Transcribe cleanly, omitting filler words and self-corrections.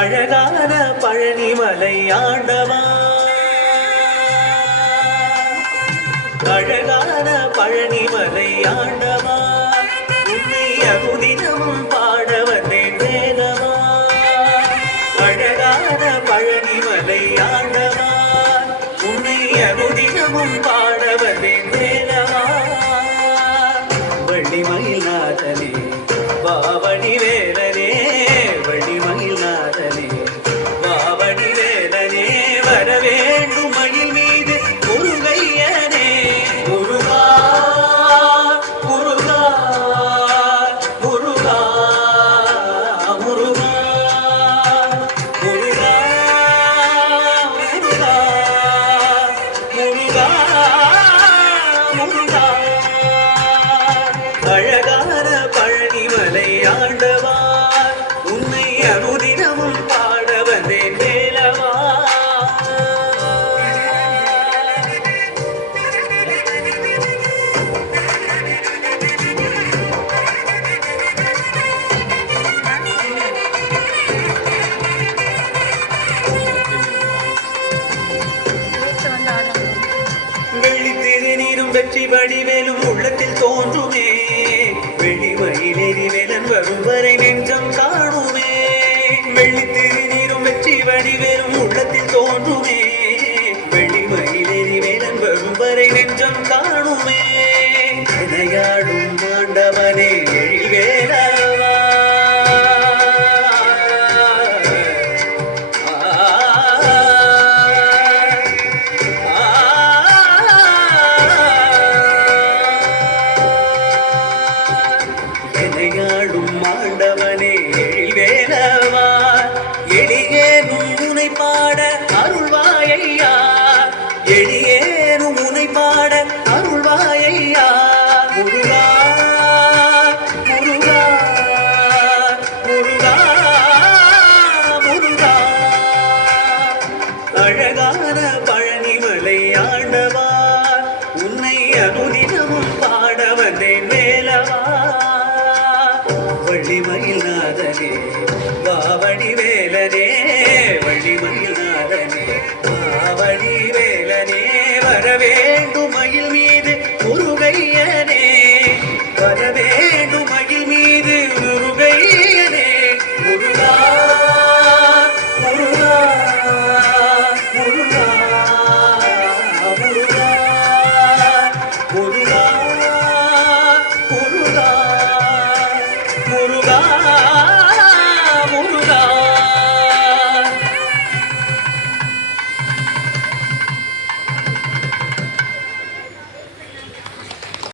அழகான பழனிமலை ஆண்டவா, அழகான பழனிமலை ஆண்டவா, உன்னை அனுதினமும் பாட வந்தேன் வேதவா. அழகான பழனிமலை ஆண்டவா, உன்னை அனுதினமும் பாட வந்தேன் வேதவா. வள்ளிமயில் நாதனே பாவடி வேலனே, வள்ளிமயில் நாதனே பாவடி வேலனே, வர வேண்டும் மயில் மீது முருகையனே. முருகா முருகா முருகா முருகா முருகா முருகா முருகா முருகா. அழகான பழனிமலை ஆண்டவா, உன்னை அனுதினமும் பாட வந்தேன் வேலவா. வெள்ளி திருநீரும் வெற்றி வடிவேலும் உள்ளத்தில் தோன்றுமே, வெளிமயிலேறி வேலன் வரும் வரை நெஞ்சம் காணுமே. வெள்ளி திருநீரும் வெற்றி வடிவேலும் உள்ளத்தில் தோன்றுமே, வெளிமயிலேறி வேலன் வரும் வரை நெஞ்சம் காணுமே. விளையாடும் ஆண்டவனே எழில்வேலவா, எனையாடும் ஆண்டவனே எழில்வேலவா, எளியேனும் உனை பாட அருள்வாயையா, எளியேனும் உனை பாட அருள்வாயையா. முருகா முருகா முருகா முருகா. அழகான பழனிமலை ஆண்டவா, உன்னை அனுதினமும் பாட வந்தேன் வேலவா. வள்ளிமயில் நாதனே பாவடி வேலனே,